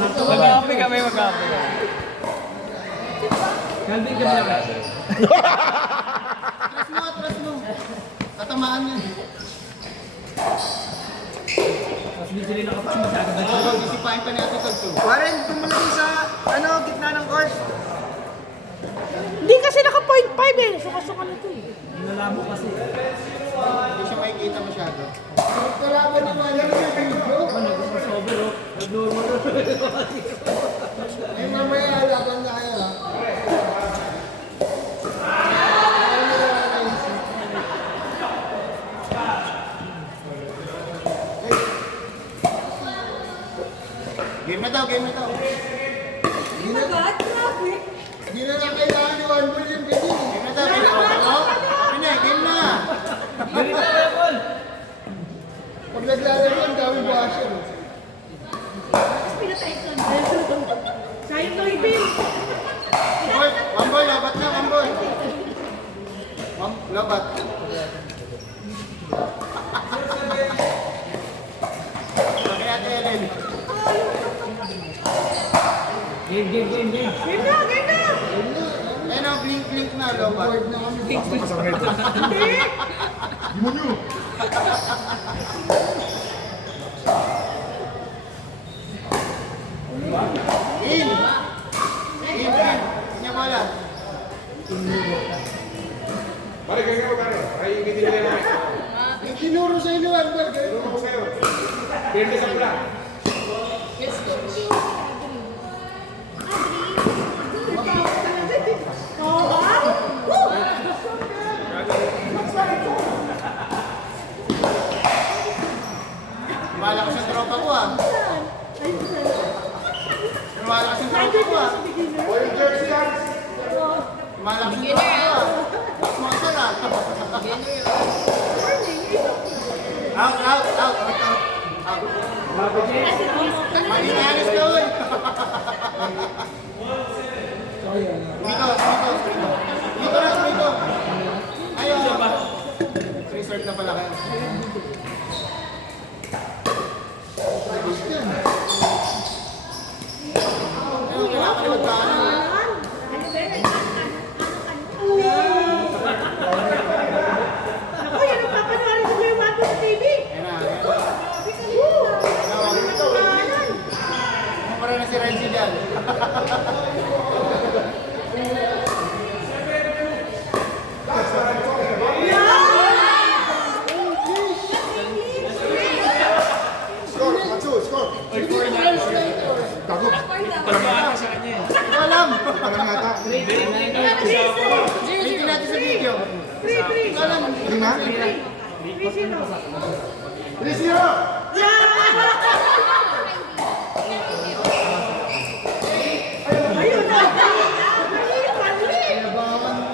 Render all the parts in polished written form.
Mag-aapay kami, mag-aapay kami. Kalbing ka ba? Atras mo. Tatamaan yan. Tapos hindi sila nakapasok sa agad. Oo, disipahin pa natin ito. Warren, tumulong sa gitna ng court. Hindi kasi naka 0.5 eh. Suka-suka na ito eh. Nalabo kasi. Hindi siya makikita masyado. Kalaban naman yan yung video. Nag-crossover oh. Nag-normal oh. Ay, mamaya laban na kayo ha. Game na daw, game na daw. Hindi na ba? Grabe. Hindi na lang kailangan ni One Ball yung video. Game na daw, game na daw. Sabi na, game na. Ganito na ba, Paul? Pag naglalaro ang dami basher. Tapos pinatay ko. Sayang to ibig. One Ball, labat na, One Ball. Labat. Sabi natin, Ellen. Game. Game na, game na. Ayun ang blink na, labat. Hindi. In! Kanya bola. Pare, ganyan ko pare. Ay, hindi nila namin. Yung tinuro sa inyo, One Ball. Tulungan ko sa'yo. Pwede sa pula. Malakas yung tropa ko ah. Malakas yung tropa ko ah. All jersey hands. Malakas yung tropa ko ah. Mas monster ah. Out. Maninalis ka uy. Dito. Ayaw. Reserve na pala kayo. Ayun, kailangan naman ka ano. Ako, yan ang papanoorin ko yung Mato sa TV. Ayun na. Kumpara na si Renzi dyan. Score, Matsu, score. Pagmaka sa kanya eh. Ito alam. Parang ata. Hindi natin sa video. Ito alam. Lima? 3-0. Ayun na.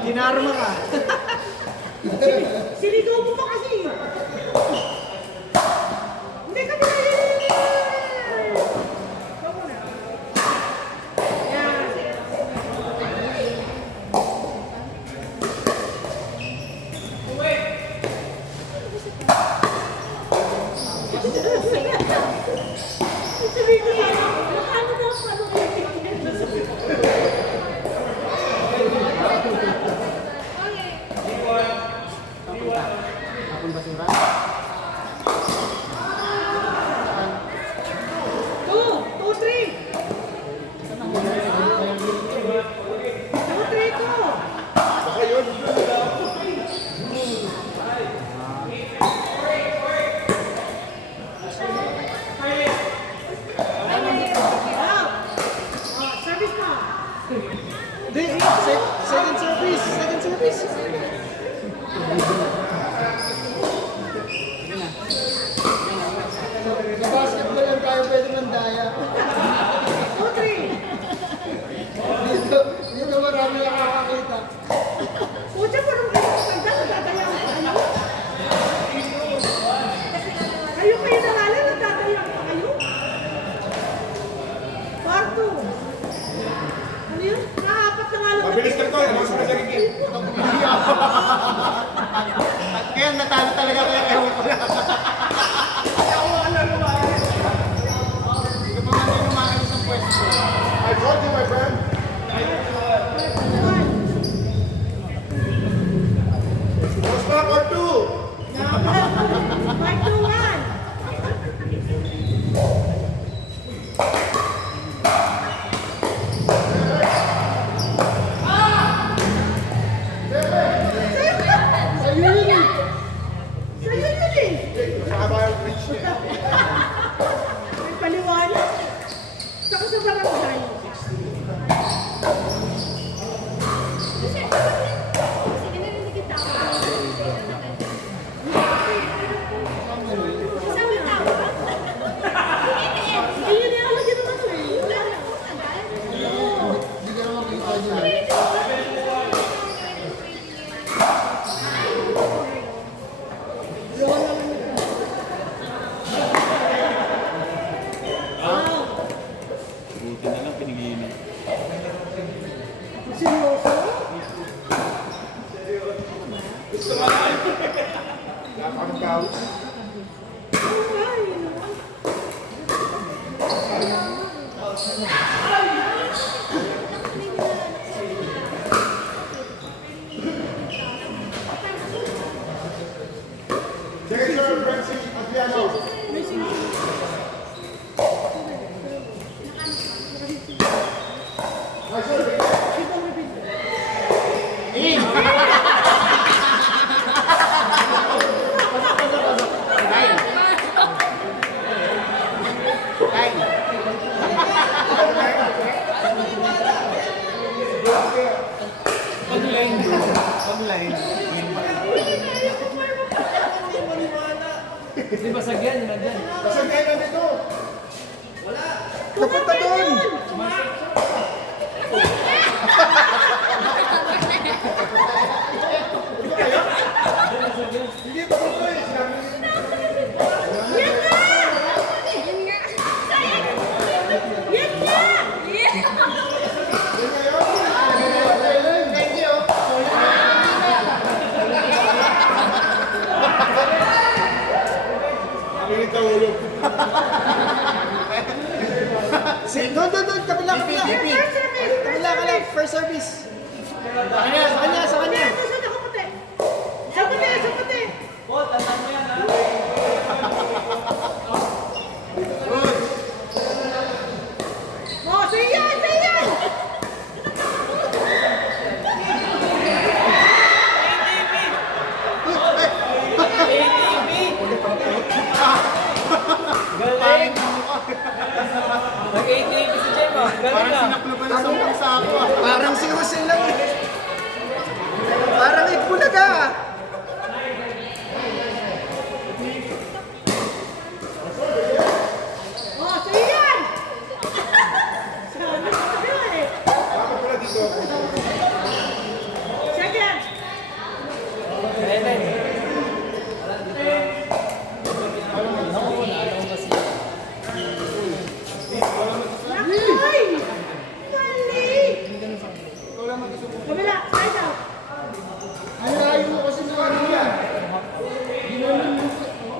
Ginarma ka. Sinigaw mo pa kasi. Hindi ka sabi ko yan. Ano daw paano Hapon basura. 2-3 ko. Baka yun. Service pa. Hindi, second service. Sa basketball lang tayo pwede mandaya. 2-3. Dito marami nakakakita. Pucha, parang kayo maganda, nagdadaya pa kayo. Kayo nangalan, nagdadaya pa kayo. Parto. Ano yun? Nakaapat na nga lang. Mabilis ka to. Mas na siya rin. Kaya natalo talaga kaya ewan ko na. Hindi ko pa nga lumakas ng pwesto. Saka sa barangay. Sige na rin kita. Isang tawag? Ayun na ako dito na eh. Wala na. Hindi ka naman kita dyan. Buti na lang pinigilan. Seryoso? Napakagaw. Second serve, Francis Adriano. Nice serve. Pag-line bro. Pag-line. Di ba sagyan? Nandyan. Kasag kayo na dito. Napunta doon! Hindi pa ko eh. Sinabi Kami nito ulo. Doon, kabila. Kabila ka lang, first service. Sa kanya. Sa puti. Oh, sayan! Galing! Nag-ATV si Gemma. Galing ah. Sinakluban sa mga sako. Parang si Jose lang eh. Parang Itbulaga. Oh, sayan! Sabi ko eh. Dapat pala dito. Second. Galing. Ay! Mali! Kabila, side out. Ang layo mo kasi ng ano yan.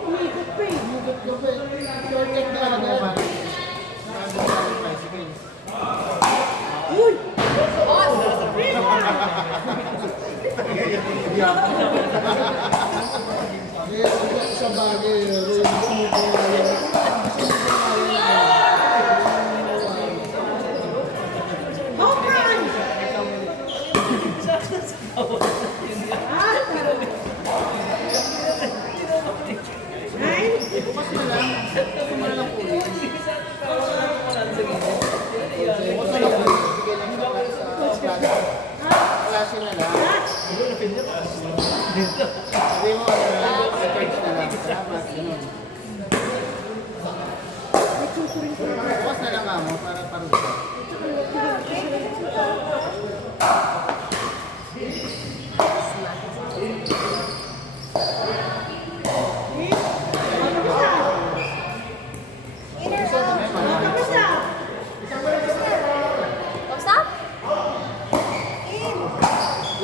Umikot pa eh. Hugot ko pa eh. Shortcut na agad. Uy! Sa bagay, Home run! klase na lang. Sabi mo, seconds na lang. Salamat. Ganun. Bukas na lang ka mo para parusa.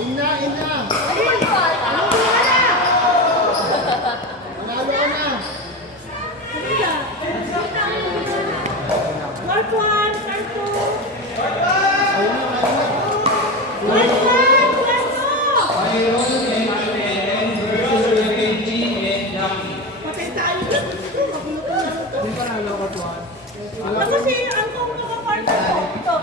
Inna! Manalo ka na! Start one, start two. Ayun na, ayun na. Start one, start two. Patay tayo. Magulo ka na. Kasi ang kong mga partner ko, ito,